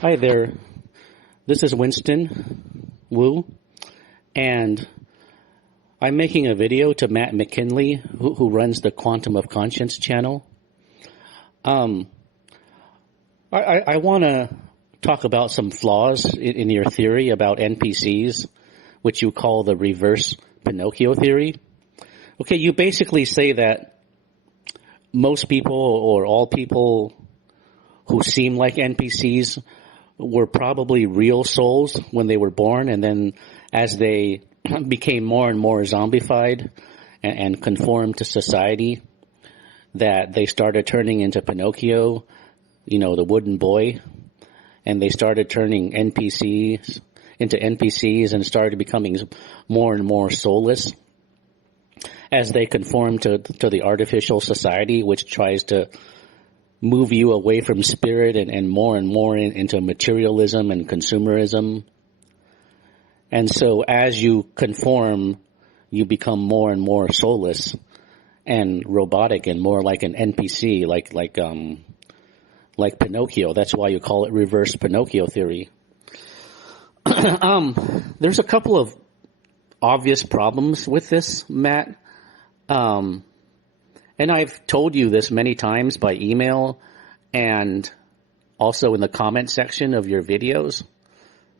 Hi there. This is Winston Wu, and I'm making a video to Matt McKinley, who runs the Quantum of Conscience channel. I want to talk about some flaws in your theory about NPCs, which you call the reverse Pinocchio theory. Okay, you basically say that most people or all people who seem like NPCs were probably real souls when they were born, and then as they became more and more zombified and conformed to society, that they started turning into Pinocchio, the wooden boy, and they started turning NPCs into NPCs and started becoming more and more soulless as they conform to the artificial society, which tries to move you away from spirit and more into materialism and consumerism. And so as you conform, you become more and more soulless and robotic and more like an NPC, like Pinocchio. That's why you call it reverse Pinocchio theory. There's a couple of obvious problems with this, Matt. And I've told you this many times by email and also in the comment section of your videos,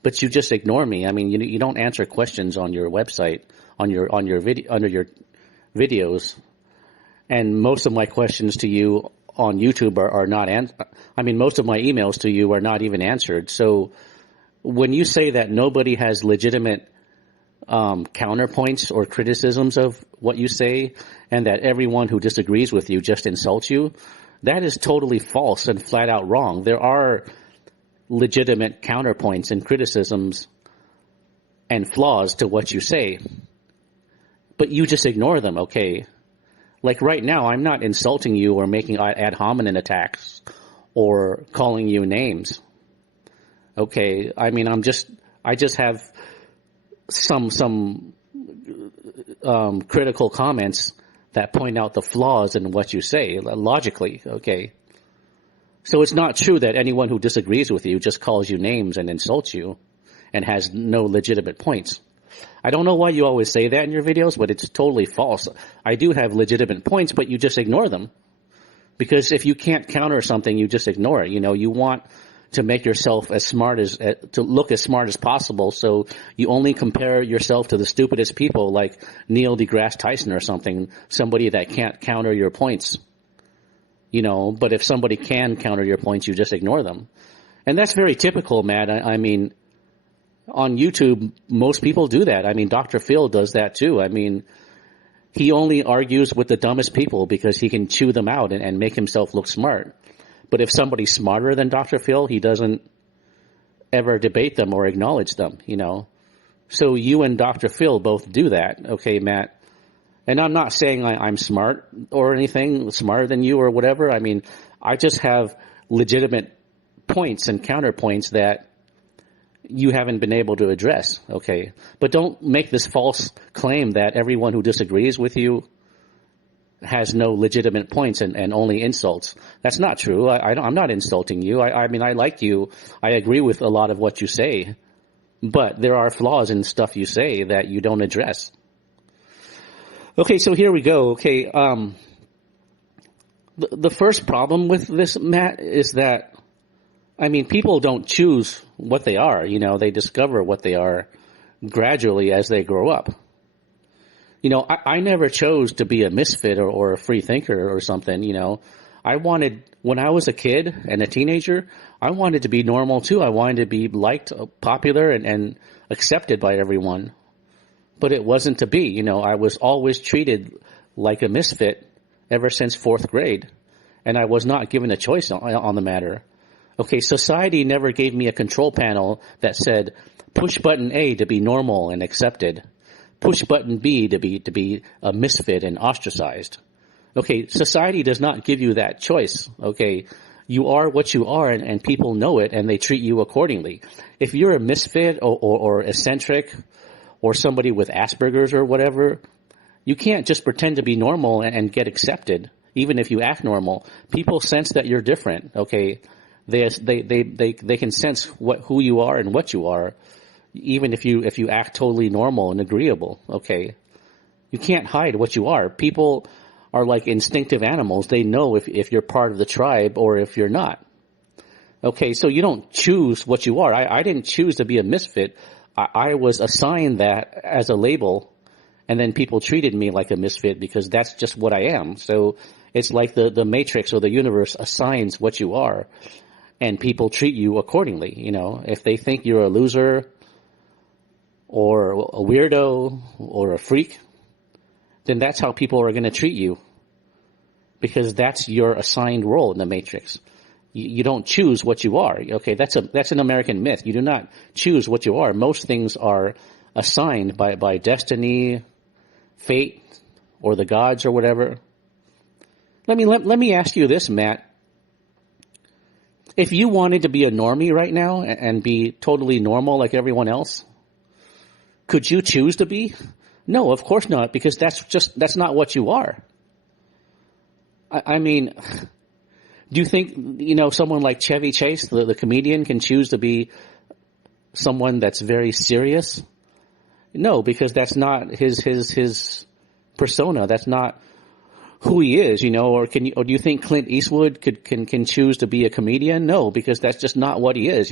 but you just ignore me. I mean, you don't answer questions on your website, under your videos, and most of my questions to you on YouTube are not most of my emails to you are not even answered. So when you say that nobody has legitimate counterpoints or criticisms of what you say, and that everyone who disagrees with you just insults you, that is totally false and flat out wrong. There are legitimate counterpoints and criticisms and flaws to what you say, but you just ignore them, okay? Like right now, I'm not insulting you or making ad hominem attacks or calling you names, okay? I mean, I just have some critical comments that point out the flaws in what you say logically, okay? So it's not true that anyone who disagrees with you just calls you names and insults you and has no legitimate points. I don't know why you always say that in your videos, but it's totally false. I do have legitimate points, but you just ignore them. Because if you can't counter something, you just ignore it. You want to make yourself to look as smart as possible, so you only compare yourself to the stupidest people like Neil deGrasse Tyson or somebody that can't counter your points. But if somebody can counter your points, you just ignore them. And that's very typical, Matt. I mean, on YouTube, most people do that. I mean, Dr. Phil does that too. I mean, he only argues with the dumbest people because he can chew them out and make himself look smart. But if somebody's smarter than Dr. Phil, he doesn't ever debate them or acknowledge them, So you and Dr. Phil both do that, okay, Matt? And I'm not saying I'm smart or anything, smarter than you or whatever. I mean, I just have legitimate points and counterpoints that you haven't been able to address, okay? But don't make this false claim that everyone who disagrees with you has no legitimate points and only insults. That's not true. I'm not insulting you. I mean, I like you. I agree with a lot of what you say, but there are flaws in stuff you say that you don't address. Okay, so here we go. Okay, the first problem with this, Matt, is that, I mean, people don't choose what they are. They discover what they are gradually as they grow up. I never chose to be a misfit or a free thinker or something, when I was a kid and a teenager, I wanted to be normal too. I wanted to be liked, popular, and accepted by everyone. But it wasn't to be, I was always treated like a misfit ever since 4th grade. And I was not given a choice on the matter. Okay, society never gave me a control panel that said, push button A to be normal and accepted. Push button B to be a misfit and ostracized. Okay, society does not give you that choice. Okay, you are what you are, and people know it, and they treat you accordingly. If you're a misfit or eccentric or somebody with Asperger's or whatever, you can't just pretend to be normal and get accepted, even if you act normal. People sense that you're different. Okay, They can sense who you are and what you are, even if you act totally normal and agreeable. Okay, you can't hide what you are. People are like instinctive animals. They know if you're part of the tribe or if you're not. Okay, so you don't choose what you are. I didn't choose to be a misfit. I was assigned that as a label, and then people treated me like a misfit because that's just what I am. So it's like the matrix or the universe assigns what you are, and people treat you accordingly. You know, if they think you're a loser or a weirdo or a freak, then that's how people are going to treat you, because that's your assigned role in the matrix. You don't choose what you are. Okay, that's an American myth. You do not choose what you are. Most things are assigned by destiny, fate, or the gods or whatever. Let me ask you this, Matt. If you wanted to be a normie right now and be totally normal like everyone else, could you choose to be? No, of course not, because that's not what you are. I mean, do you think, someone like Chevy Chase, the comedian, can choose to be someone that's very serious? No, because that's not his persona. That's not who he is, or do you think Clint Eastwood can choose to be a comedian? No, because that's just not what he is,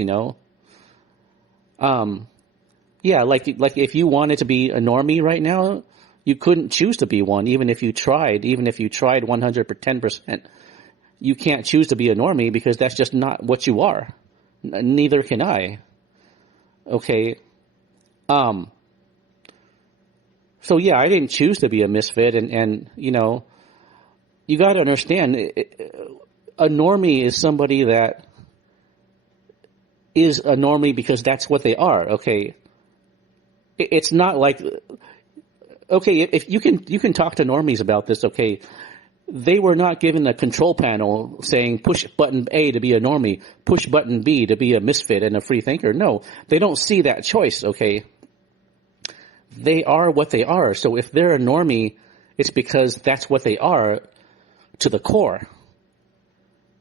Yeah, like if you wanted to be a normie right now, you couldn't choose to be one, even if you tried 110%. You can't choose to be a normie because that's just not what you are. Neither can I. Okay. So yeah, I didn't choose to be a misfit, and you got to understand, a normie is somebody that is a normie because that's what they are. Okay. It's not like, okay, if you can talk to normies about this, okay, they were not given a control panel saying push button A to be a normie, push button B to be a misfit and a free thinker. No, they don't see that choice, okay? They are what they are. So if they're a normie, it's because that's what they are to the core.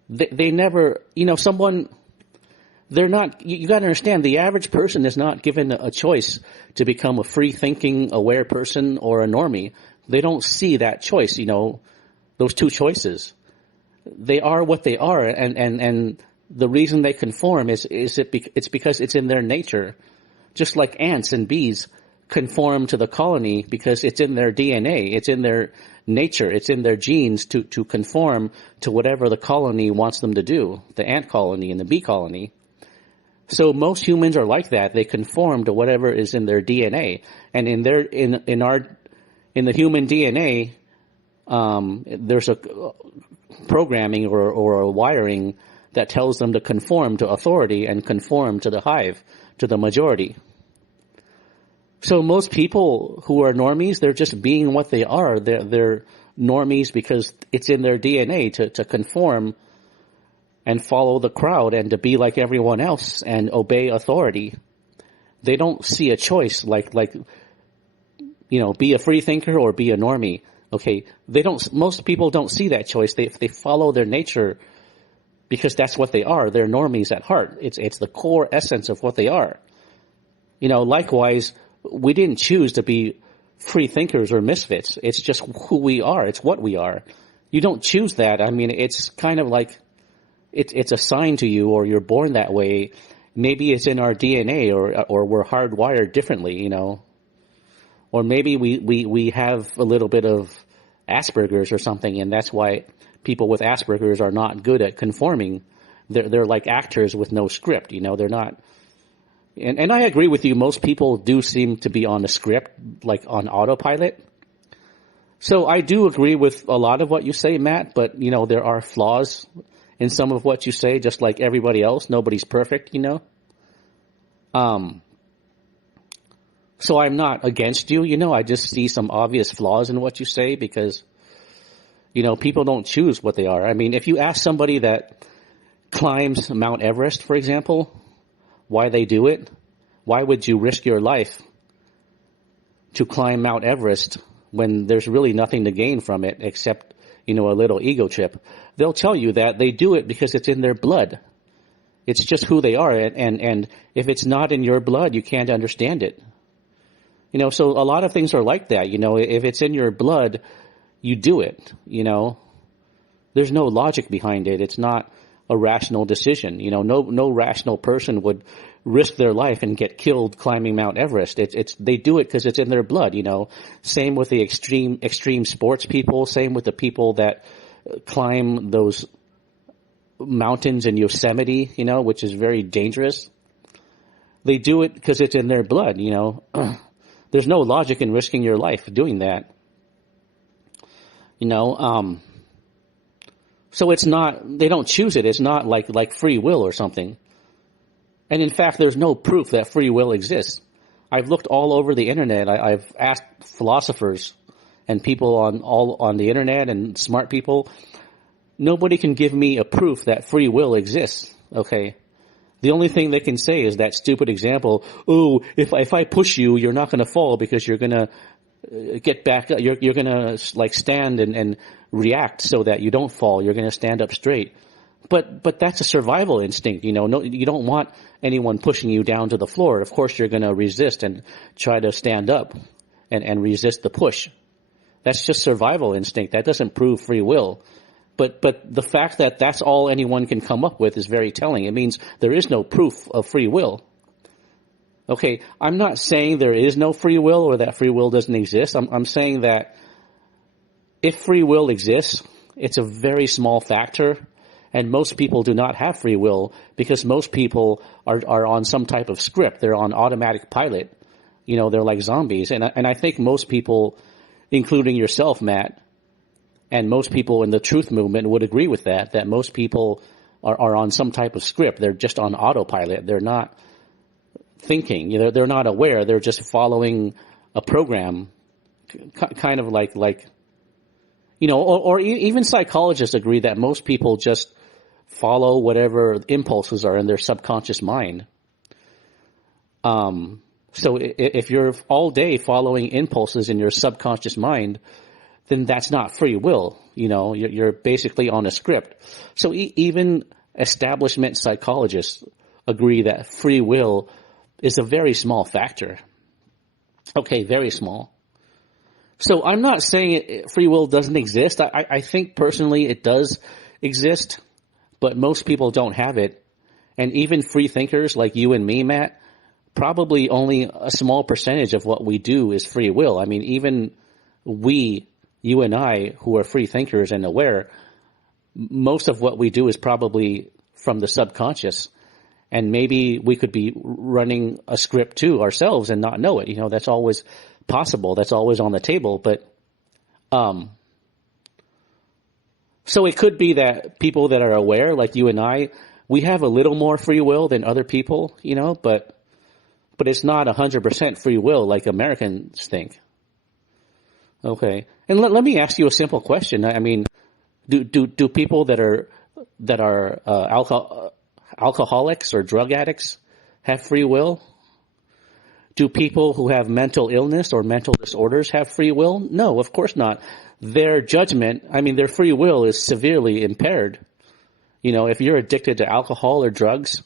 They never, they're not, you got to understand, the average person is not given a choice to become a free thinking, aware person or a normie. They don't see that choice, those two choices. They are what they are, and the reason they conform it's because it's in their nature. Just like ants and bees conform to the colony because it's in their DNA, it's in their nature, it's in their genes to conform to whatever the colony wants them to do, the ant colony and the bee colony. So most humans are like that. They conform to whatever is in their DNA, and in the human DNA, there's a programming or a wiring that tells them to conform to authority and conform to the hive, to the majority. So most people who are normies, they're just being what they are. They're normies because it's in their DNA to conform and follow the crowd and to be like everyone else and obey authority. They don't see a choice like be a free thinker or be a normie. Okay, most people don't see that choice. They follow their nature because that's what they are. They're normies at heart. It's the core essence of what they are. Likewise, we didn't choose to be free thinkers or misfits. It's just who we are. It's what we are. You don't choose that. I mean, it's kind of like it's assigned to you, or you're born that way. Maybe it's in our DNA, or we're hardwired differently, Or maybe we have a little bit of Asperger's or something, and that's why people with Asperger's are not good at conforming. They're like actors with no script, they're not. And I agree with you, most people do seem to be on a script, like on autopilot. So I do agree with a lot of what you say, Matt, but, there are flaws in some of what you say, just like everybody else. Nobody's perfect, So I'm not against you, I just see some obvious flaws in what you say because, people don't choose what they are. I mean, if you ask somebody that climbs Mount Everest, for example, why they do it, why would you risk your life to climb Mount Everest when there's really nothing to gain from it except, a little ego trip? They'll tell you that they do it because it's in their blood. It's just who they are. And if it's not in your blood, you can't understand it. So a lot of things are like that. If it's in your blood, you do it. There's no logic behind it. It's not a rational decision. No rational person would risk their life and get killed climbing Mount Everest. They do it because it's in their blood. Same with the extreme sports people. Same with the people that climb those mountains in Yosemite, which is very dangerous. They do it because it's in their blood. There's no logic in risking your life doing that. So it's not, they don't choose it. It's not like free will or something. And in fact, there's no proof that free will exists. I've looked all over the internet. I've asked philosophers and people on the internet and smart people. Nobody can give me a proof that free will exists. Okay. The only thing they can say is that stupid example. Oh, if I push you, you're not going to fall because you're going to get back. You're going to stand and react so that you don't fall. You're going to stand up straight. But that's a survival instinct. No, you don't want anyone pushing you down to the floor. Of course, you're going to resist and try to stand up and resist the push. That's just survival instinct. That doesn't prove free will. But the fact that that's all anyone can come up with is very telling. It means there is no proof of free will. Okay, I'm not saying there is no free will or that free will doesn't exist. I'm saying that if free will exists, it's a very small factor, and most people do not have free will because most people are on some type of script. They're on automatic pilot. They're like zombies. And I think most people, including yourself, Matt, and most people in the truth movement would agree with that most people are on some type of script. They're just on autopilot. They're not thinking. They're not aware. They're just following a program, kind of like or even psychologists agree that most people just follow whatever impulses are in their subconscious mind. So if you're all day following impulses in your subconscious mind, then that's not free will. You're basically on a script. So even establishment psychologists agree that free will is a very small factor. Okay, very small. So I'm not saying free will doesn't exist. I think personally it does exist, but most people don't have it. And even free thinkers like you and me, Matt, probably only a small percentage of what we do is free will. I mean, even you and I, who are free thinkers and aware, most of what we do is probably from the subconscious. And maybe we could be running a script too ourselves and not know it. That's always possible. That's always on the table. But, so it could be that people that are aware, like you and I, we have a little more free will than other people, but it's not 100% free will like Americans think. Okay. And let me ask you a simple question. I mean, do people that are alcoholics or drug addicts have free will? Do people who have mental illness or mental disorders have free will? No, of course not. Their judgment, their free will is severely impaired. If you're addicted to alcohol or drugs,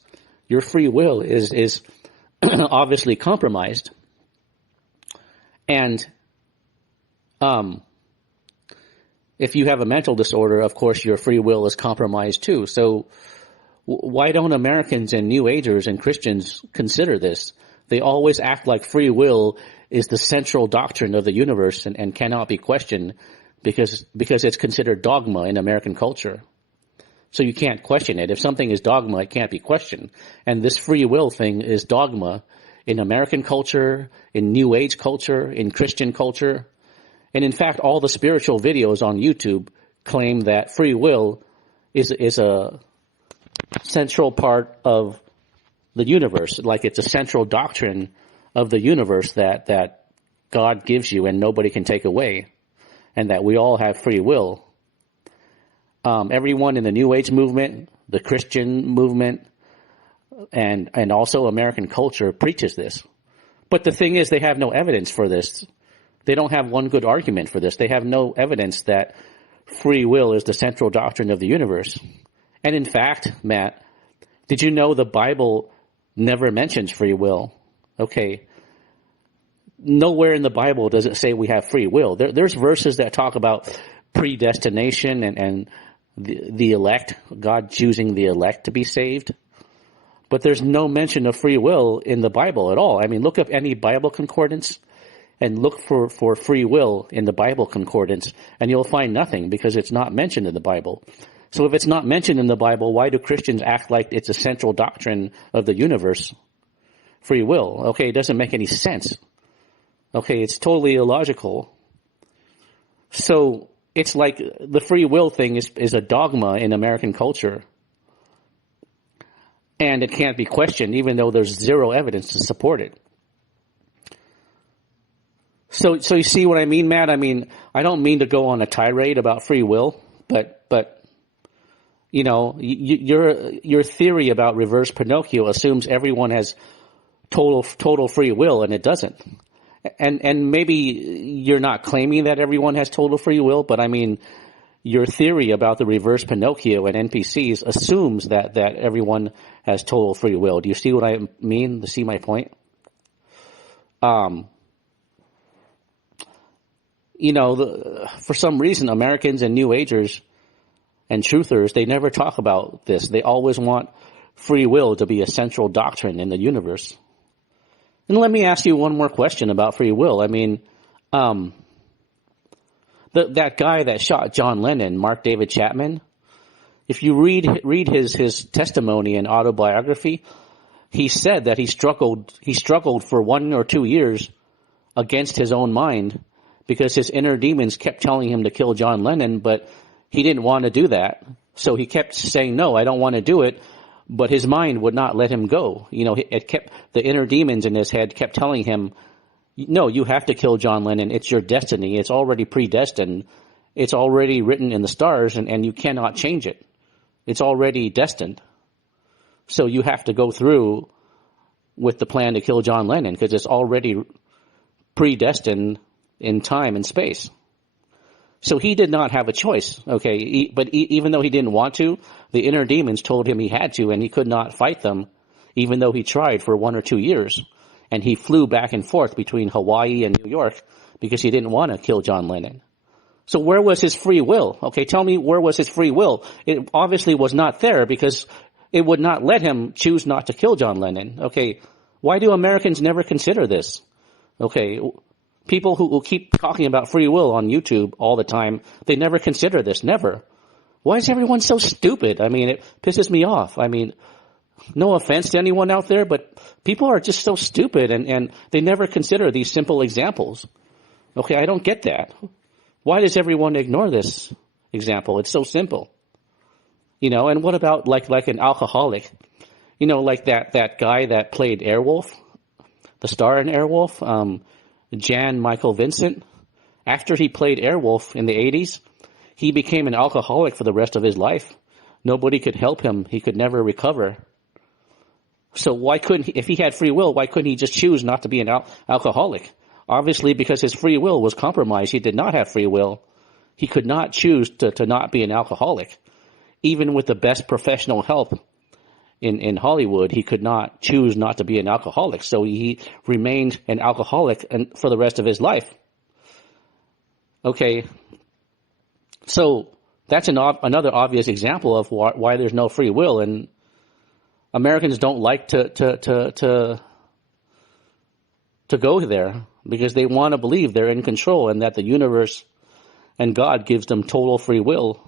your free will is obviously compromised. And if you have a mental disorder, of course, your free will is compromised too. So why don't Americans and New Agers and Christians consider this? They always act like free will is the central doctrine of the universe and cannot be questioned because it's considered dogma in American culture. So you can't question it. If something is dogma, it can't be questioned. And this free will thing is dogma in American culture, in New Age culture, in Christian culture. And in fact, all the spiritual videos on YouTube claim that free will is a central part of the universe. Like it's a central doctrine of the universe that God gives you and nobody can take away. And that we all have free will. Everyone in the New Age movement, the Christian movement, and also American culture preaches this. But the thing is, they have no evidence for this. They don't have one good argument for this. They have no evidence that free will is the central doctrine of the universe. And in fact, Matt, Did you know the Bible never mentions free will? Okay. Nowhere in the Bible does it say we have free will. There's verses that talk about predestination and the elect, God choosing the elect to be saved. But there's no mention of free will in the Bible at all. I mean, look up any Bible concordance and look for free will in the Bible concordance, and you'll find nothing because it's not mentioned in the Bible. So if it's not mentioned in the Bible, why do Christians act like it's a central doctrine of the universe? Free will. Okay, it doesn't make any sense. Okay, it's totally illogical. So it's like the free will thing is a dogma in American culture. And it can't be questioned, even though there's zero evidence to support it. So you see what I mean, Matt? I mean, I don't mean to go on a tirade about free will, but you know, your theory about reverse Pinocchio assumes everyone has total free will, and it doesn't. And maybe you're not claiming that everyone has total free will, but I mean, your theory about the reverse Pinocchio and NPCs assumes that everyone has total free will. Do you see what I mean? Do you see my point? You know, for some reason, Americans and New Agers and truthers, they never talk about this. They always want free will to be a central doctrine in the universe. And let me ask you one more question about free will. I mean, that guy that shot John Lennon, Mark David Chapman, if you read his testimony and autobiography, he said that he struggled for 1 or 2 years against his own mind because his inner demons kept telling him to kill John Lennon, but he didn't want to do that. So he kept saying, no, I don't want to do it. But his mind would not let him go. You know, the inner demons in his head kept telling him, no, you have to kill John Lennon. It's your destiny. It's already predestined. It's already written in the stars, and you cannot change it. It's already destined. So you have to go through with the plan to kill John Lennon because it's already predestined in time and space. So he did not have a choice, okay? But even though he didn't want to, the inner demons told him he had to, and he could not fight them, even though he tried for 1 or 2 years. And he flew back and forth between Hawaii and New York because he didn't want to kill John Lennon. So where was his free will? Okay, tell me, where was his free will? It obviously was not there because it would not let him choose not to kill John Lennon. Okay, why do Americans never consider this? Okay, people who keep talking about free will on YouTube all the time, they never consider this, never. Why is everyone so stupid? I mean, it pisses me off. I mean, no offense to anyone out there, but people are just so stupid and they never consider these simple examples. Okay, I don't get that. Why does everyone ignore this example? It's so simple. You know, and what about like an alcoholic? You know, like that guy that played Airwolf, the star in Airwolf, Jan Michael Vincent. After he played Airwolf in the 80s, he became an alcoholic for the rest of his life. Nobody could help him. He could never recover. So why couldn't he, if he had free will, why couldn't he just choose not to be an alcoholic? Obviously, because his free will was compromised. He did not have free will. He could not choose to not be an alcoholic. Even with the best professional help in Hollywood, he could not choose not to be an alcoholic. So he remained an alcoholic for the rest of his life. Okay. So that's another obvious example of why there's no free will. And Americans don't like to go there because they want to believe they're in control and that the universe and God gives them total free will.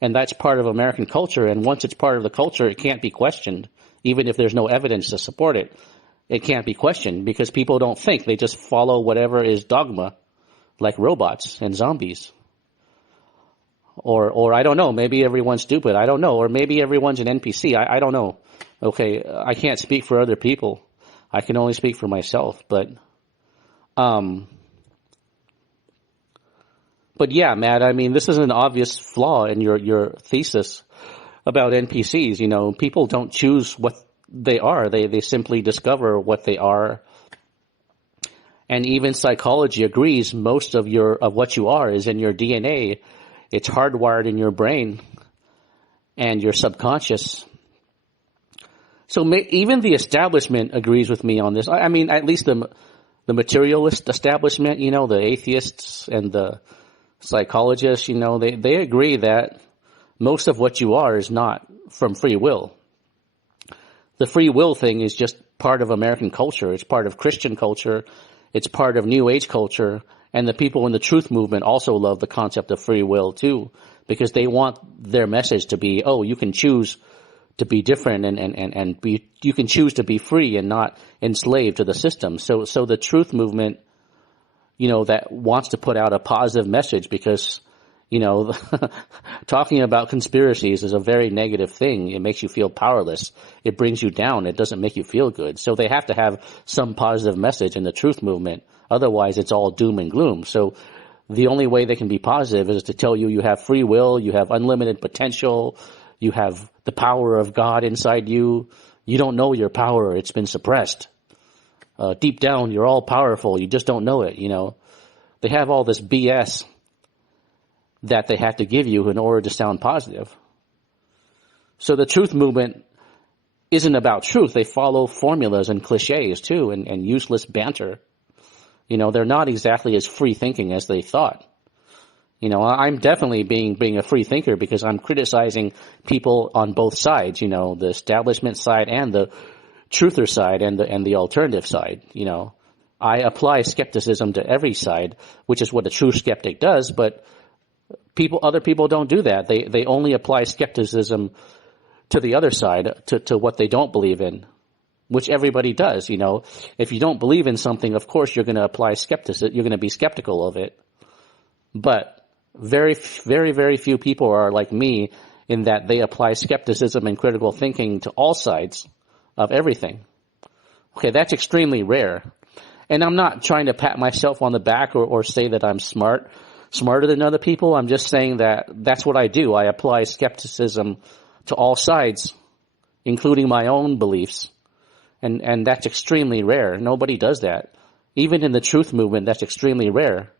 And that's part of American culture. And once it's part of the culture, it can't be questioned. Even if there's no evidence to support it, it can't be questioned because people don't think. They just follow whatever is dogma, like robots and zombies. Or I don't know, maybe everyone's stupid. I don't know. Or maybe everyone's an NPC. I don't know. Okay, I can't speak for other people. I can only speak for myself. But yeah, Matt, I mean, this is an obvious flaw in your thesis about NPCs. You know, people don't choose what they are. They simply discover what they are. And even psychology agrees most of what you are is in your DNA. It's hardwired in your brain and your subconscious. So even the establishment agrees with me on this. I mean, at least the materialist establishment, the atheists and the psychologists, they agree that most of what you are is not from free will. The free will thing is just part of American culture. It's part of Christian culture. It's part of New Age culture. And the people in the truth movement also love the concept of free will too, because they want their message to be, oh, you can choose to be different and you can choose to be free and not enslaved to the system. So the truth movement, that wants to put out a positive message, because, talking about conspiracies is a very negative thing. It makes you feel powerless. It brings you down. It doesn't make you feel good. So they have to have some positive message in the truth movement. Otherwise, it's all doom and gloom. So the only way they can be positive is to tell you you have free will, you have unlimited potential, you have the power of God inside you. You don't know your power. It's been suppressed. Deep down, you're all powerful. You just don't know it, They have all this BS that they have to give you in order to sound positive. So the truth movement isn't about truth. They follow formulas and cliches too, and useless banter. They're not exactly as free thinking as they thought. I'm definitely being a free thinker because I'm criticizing people on both sides, the establishment side and the truther side and the alternative side. I apply skepticism to every side, which is what a true skeptic does, but other people don't do that. They only apply skepticism to the other side, to what they don't believe in, which everybody does. If you don't believe in something, of course you're going to apply skepticism. You're going to be skeptical of it. But very, very, very few people are like me in that they apply skepticism and critical thinking to all sides of everything. Okay, that's extremely rare. And I'm not trying to pat myself on the back or say that I'm smarter than other people. I'm just saying that that's what I do. I apply skepticism to all sides, including my own beliefs. And that's extremely rare. Nobody does that. Even in the truth movement, that's extremely rare.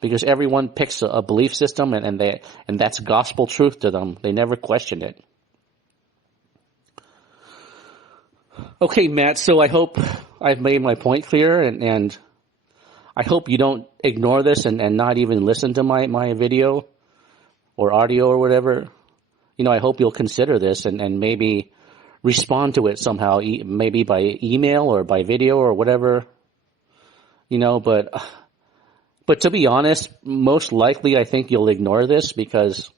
Because everyone picks a belief system and that's gospel truth to them. They never question it. Okay, Matt, so I hope I've made my point clear, and I hope you don't ignore this and not even listen to my video or audio or whatever. I hope you'll consider this and maybe respond to it somehow, maybe by email or by video or whatever. But to be honest, most likely I think you'll ignore this because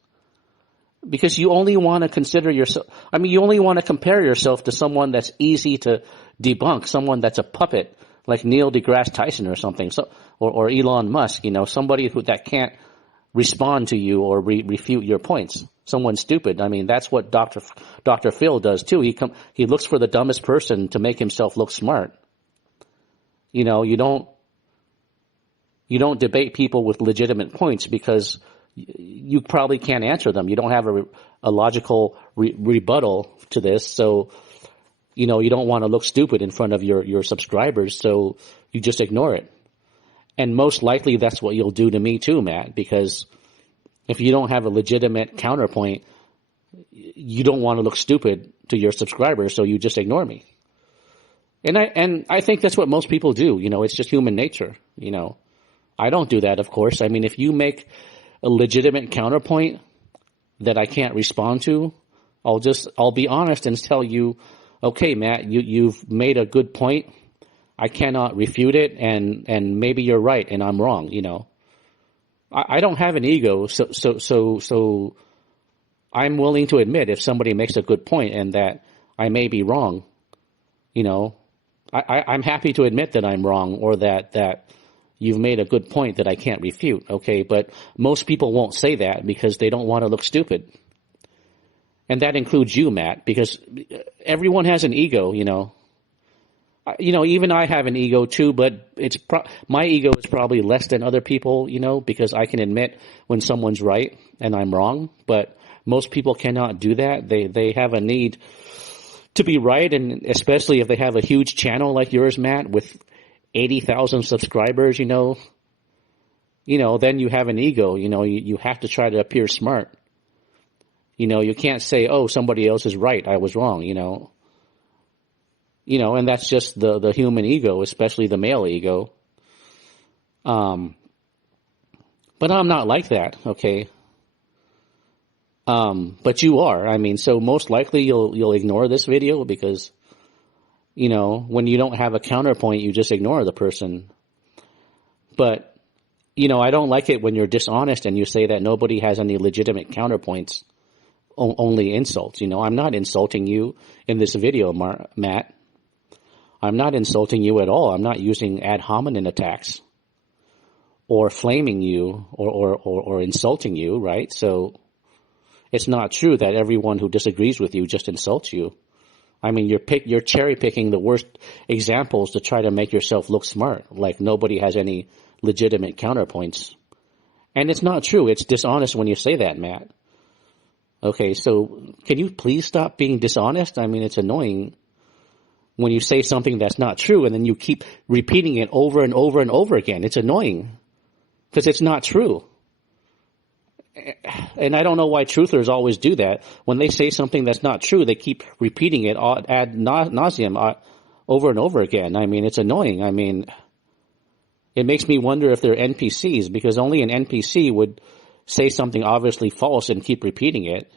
you only want to consider yourself, you only want to compare yourself to someone that's easy to debunk, someone that's a puppet, like Neil deGrasse Tyson or something, or Elon Musk, somebody that can't respond to you or refute your points. Someone stupid. That's what Dr. Phil does too. He looks for the dumbest person to make himself look smart. You don't debate people with legitimate points because you probably can't answer them. You don't have a logical rebuttal to this. So, you don't want to look stupid in front of your subscribers. So you just ignore it. And most likely that's what you'll do to me too, Matt, because if you don't have a legitimate counterpoint, you don't want to look stupid to your subscribers. So you just ignore me. And I think that's what most people do. It's just human nature. I don't do that, of course. If you make a legitimate counterpoint that I can't respond to, I'll be honest and tell you, okay, Matt, you've made a good point. I cannot refute it, and maybe you're right and I'm wrong. I don't have an ego, so I'm willing to admit if somebody makes a good point and that I may be wrong. I'm happy to admit that I'm wrong or that you've made a good point that I can't refute, okay? But most people won't say that because they don't want to look stupid. And that includes you, Matt, because everyone has an ego, even I have an ego too, but my ego is probably less than other people, because I can admit when someone's right and I'm wrong, but most people cannot do that. They have a need to be right, and especially if they have a huge channel like yours, Matt, with 80,000 subscribers, then you have an ego, you have to try to appear smart. You can't say, oh, somebody else is right, I was wrong, And that's just the human ego, especially the male ego. But I'm not like that, okay? But you are. I mean, so most likely you'll ignore this video because, when you don't have a counterpoint, you just ignore the person. But, I don't like it when you're dishonest and you say that nobody has any legitimate counterpoints, only insults. I'm not insulting you in this video, Matt. I'm not insulting you at all. I'm not using ad hominem attacks or flaming you or insulting you, right? So it's not true that everyone who disagrees with you just insults you. I mean, you're cherry picking the worst examples to try to make yourself look smart, like nobody has any legitimate counterpoints. And it's not true. It's dishonest when you say that, Matt. Okay, so can you please stop being dishonest? I mean, it's annoying when you say something that's not true and then you keep repeating it over and over and over again. It's annoying because it's not true. And I don't know why truthers always do that. When they say something that's not true, they keep repeating it ad nauseum over and over again. I mean, it's annoying. I mean, it makes me wonder if they're NPCs, because only an NPC would say something obviously false and keep repeating it.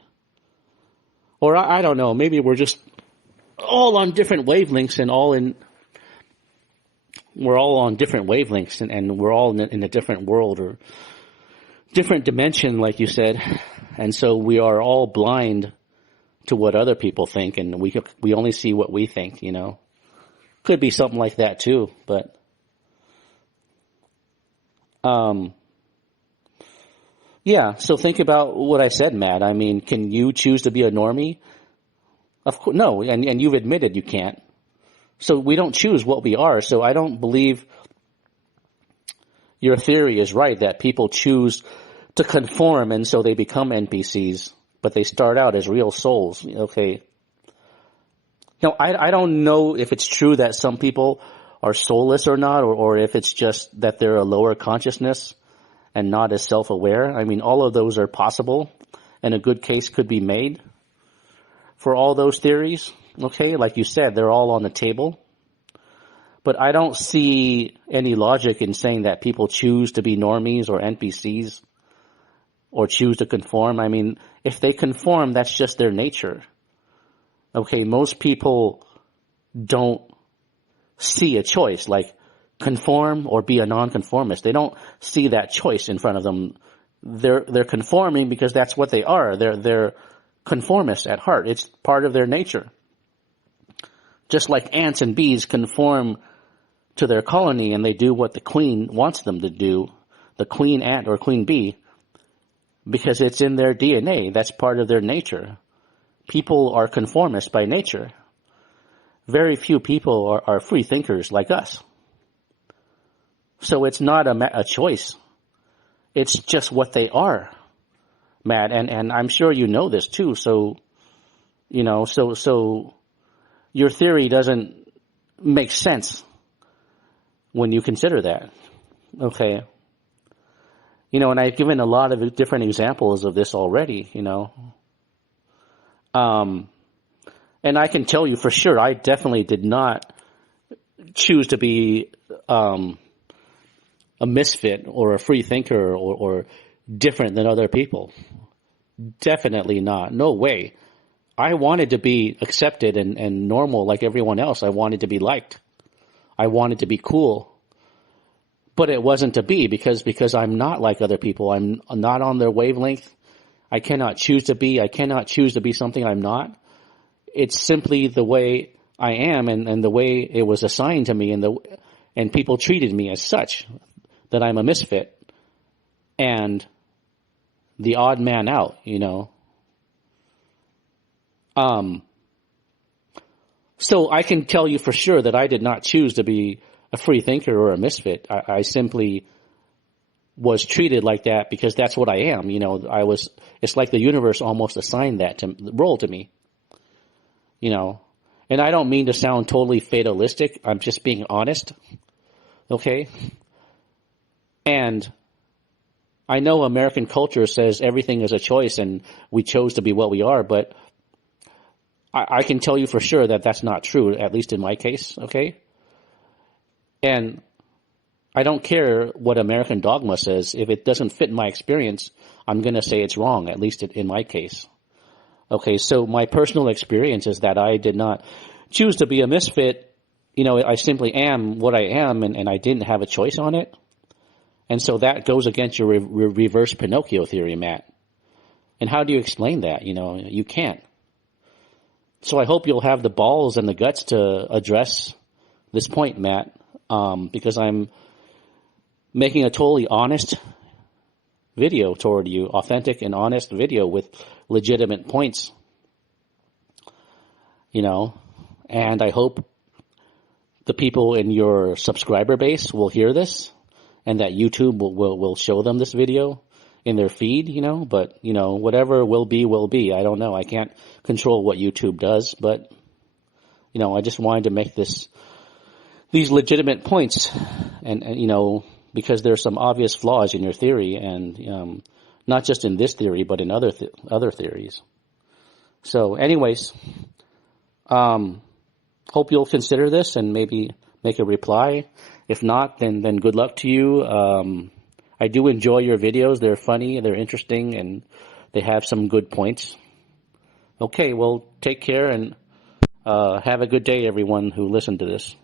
Or I don't know, maybe we're just all on different wavelengths and we're all on different wavelengths and we're all in a different world or different dimension, like you said. And so we are all blind to what other people think, and we only see what we think, Could be something like that too, but yeah, so think about what I said, Matt. I mean, can you choose to be a normie? Of course, no, and you've admitted you can't. So we don't choose what we are. So I don't believe your theory is right that people choose to conform and so they become NPCs, but they start out as real souls. Okay. I don't know if it's true that some people are soulless or not, or if it's just that they're a lower consciousness and not as self-aware. I mean, all of those are possible, and a good case could be made for all those theories. Okay, like you said, they're all on the table. But I don't see any logic in saying that people choose to be normies or NPCs or choose to conform. I mean, if they conform, that's just their nature. Okay, most people don't see a choice like conform or be a nonconformist. They don't see that choice in front of them. They're conforming because that's what they are. They're conformists at heart. It's part of their nature. Just like ants and bees conform to their colony and they do what the queen wants them to do, the queen ant or queen bee, because it's in their DNA. That's part of their nature. People are conformists by nature. Very few people are free thinkers like us. So it's not a choice. It's just what they are, Matt. And I'm sure you know this too. So, so your theory doesn't make sense when you consider that. Okay. And I've given a lot of different examples of this already, and I can tell you for sure, I definitely did not choose to be a misfit or a free thinker or different than other people. Definitely not. No way. I wanted to be accepted and normal like everyone else. I wanted to be liked. I wanted to be cool. But it wasn't to be because I'm not like other people. I'm not on their wavelength. I cannot choose to be. I cannot choose to be something I'm not. It's simply the way I am and the way it was assigned to me and people treated me as such, that I'm a misfit and the odd man out, So I can tell you for sure that I did not choose to be a free thinker or a misfit. I simply was treated like that because that's what I am. It's like the universe almost assigned that role to me. And I don't mean to sound totally fatalistic. I'm just being honest. Okay. And I know American culture says everything is a choice and we chose to be what we are, but I can tell you for sure that that's not true, at least in my case, okay? And I don't care what American dogma says. If it doesn't fit my experience, I'm going to say it's wrong, at least in my case. Okay, so my personal experience is that I did not choose to be a misfit. You know, I simply am what I am, and I didn't have a choice on it. And so that goes against your reverse Pinocchio theory, Matt. And how do you explain that? You know, you can't. So I hope you'll have the balls and the guts to address this point, Matt, because I'm making a totally honest video toward you, authentic and honest video with legitimate points, you know, and I hope the people in your subscriber base will hear this and that YouTube will show them this video in their feed, you know, but, you know, whatever will be, will be. I don't know. I can't control what YouTube does, but, you know, I just wanted to make these legitimate points and you know, because there's some obvious flaws in your theory and, not just in this theory, but in other theories. So anyways, hope you'll consider this and maybe make a reply. If not, then good luck to you. I do enjoy your videos. They're funny, they're interesting, and they have some good points. Okay, well, take care and have a good day, everyone who listened to this.